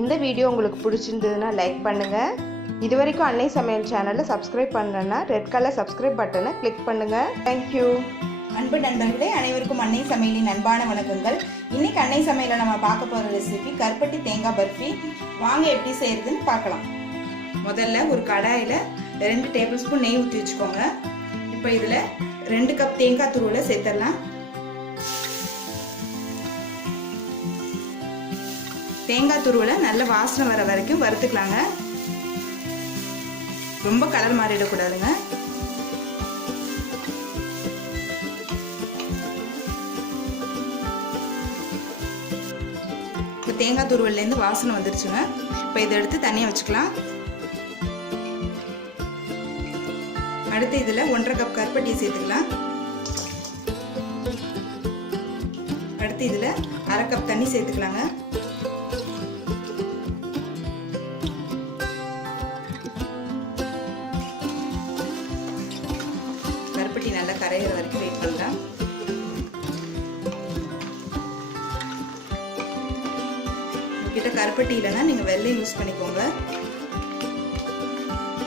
இந்த வீடியோ உங்களுக்கு பிடிச்சிருந்ததுன்னா லைக் பண்ணுங்கள். இது வரைக்கும் அன்னை சமையல் சேனலை சப்ஸ்கிரைப் பண்ணலன்னா ரெட் கலர் சப்ஸ்கிரைப் பட்டனை கிளிக் பண்ணுங்கள். தேங்க்யூ. அன்பு நண்பர்களே, அனைவருக்கும் அன்னை சமையலின் அன்பான வணக்கங்கள். இன்னைக்கு அன்னை சமையலை நம்ம பார்க்க போகிற ரெசிபி கருப்பட்டி தேங்காய் பர்ஃபி. வாங்க எப்படி செய்யறதுன்னு பார்க்கலாம். முதல்ல ஒரு கடாயில் 2 டேபிள் ஸ்பூன் நெய் ஊற்றி வச்சுக்கோங்க. இப்போ இதில் 2 கப் தேங்காய் துருவலை சேர்த்துடலாம். தேங்காய் துருவலை நல்ல வாசனை வர வரைக்கும் வறுத்துக்கலாங்க. ரொம்ப கலர் மாறிடக்கூடாதுங்க. இப்போ தேங்காய் துருவல்லேருந்து வாசனை வந்துருச்சுங்க. இப்போ இதை எடுத்து தனியாக வச்சுக்கலாம். அடுத்து இதில் 1.5 கப் கருப்பட்டி சேர்த்துக்கலாம். அடுத்து இதில் 1/2 கப் தண்ணி சேர்த்துக்கலாங்க. கருப்பட்டி நல்லா கரையிற வரைக்கும் வெயிட் பண்ணலாம். உங்ககிட்ட கருப்பட்டி இல்லைன்னா நீங்கள் வெள்ளை யூஸ் பண்ணிக்கோங்க.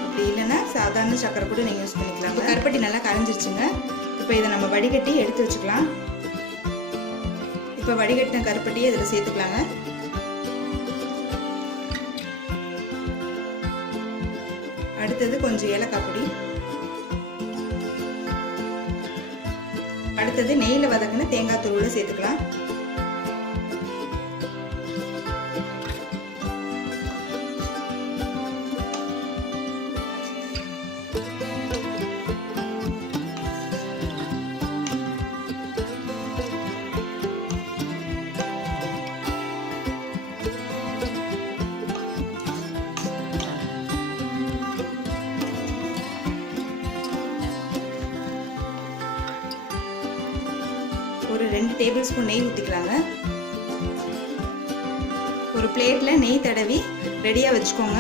அப்படி இல்லைன்னா சாதாரண சக்கரை கூட நீங்கள் யூஸ் பண்ணிக்கலாம். கருப்பட்டி நல்லா கரைஞ்சிருச்சுங்க. இப்போ இதை நம்ம வடிகட்டி எடுத்து வச்சுக்கலாம். இப்போ வடிகட்டின கருப்பட்டியை இதில் சேர்த்துக்கலாங்க. அடுத்தது கொஞ்சம் ஏலக்காய் பொடி. அடுத்தது நெய்யில் வதக்கின தேங்காய் துருவலை சேர்த்துக்கலாம். ஒரு 2 டேபிள் ஸ்பூன் நெய் ஊற்றிக்கலாங்க. ஒரு பிளேட்டில் நெய் தடவி ரெடியாக வச்சுக்கோங்க.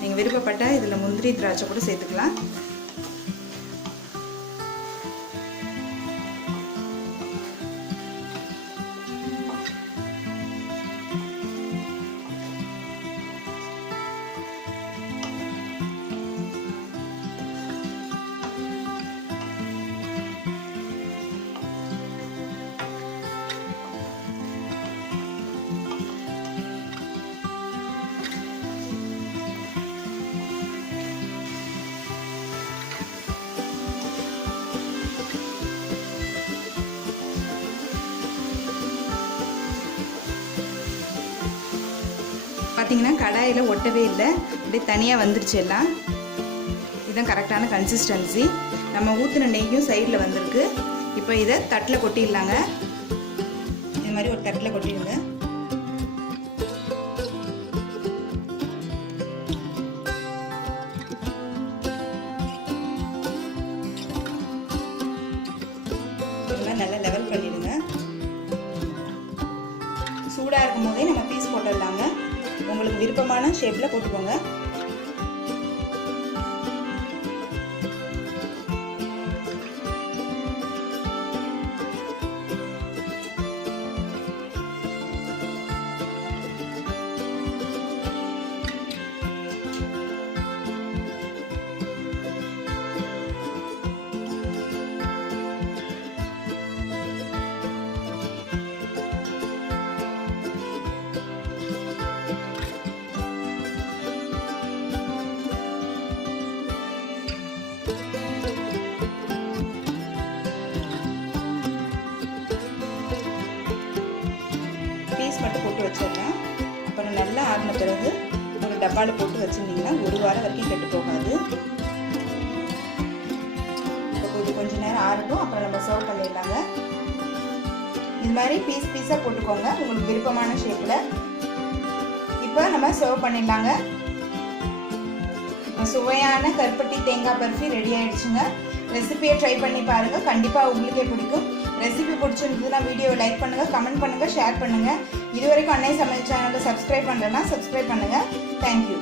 நீங்கள் விருப்பப்பட்டால் இதில் முந்திரி திராட்சை கூட சேர்த்துக்கலாம். பார்த்தீங்கன்னா கடாயில் ஒட்டவே இல்லை, அப்படியே தனியாக வந்துருச்சு எல்லாம். இதுதான் கரெக்டான கன்சிஸ்டன்சி. நம்ம ஊற்றின நெய்யும் சைடில் வந்திருக்கு. இப்போ இதை தட்டில் கொட்டிடலாங்க. இது மாதிரி ஒரு தட்டில் கொட்டிடுங்க. நல்லா லெவல் பண்ணிடுங்க. சூடாக இருக்கும் போதே நம்ம பீஸ் போட்டுடலாங்க. உங்களுக்கு விருப்பமான ஷேப்பில் போட்டுக்கோங்க. மட்டும் போட்டு வச்சிடலாம். அப்புறம் நல்லா ஆறின பிறகு ஒரு டப்பாவில் போட்டு வச்சுருந்தீங்கன்னா 1 வாரம் வரைக்கும் கெட்டு போகாது. இப்போ கொஞ்ச நேரம் ஆறட்டும், அப்புறம் நம்ம சர்வ் பண்ணிடலாங்க. இது மாதிரி பீஸ் பீஸாக போட்டுக்கோங்க உங்களுக்கு விருப்பமான ஷேப்பில். இப்போ நம்ம சர்வ் பண்ணிடலாங்க. சுவையான கருப்பட்டி தேங்காய் பர்ஃபி ரெடி ஆயிடுச்சுங்க. ரெசிபியை ட்ரை பண்ணி பாருங்கள், கண்டிப்பாக உங்களுக்கே பிடிக்கும். ரெசிபி பிடிச்சிருந்ததுன்னா வீடியோவை லைக் பண்ணுங்கள், கமெண்ட் பண்ணுங்கள், ஷேர் பண்ணுங்கள். இதுவரைக்கும் அன்னை சமையல் சேனலை சப்ஸ்கிரைப் பண்ணலைன்னா சப்ஸ்கிரைப் பண்ணுங்கள். தேங்க்யூ.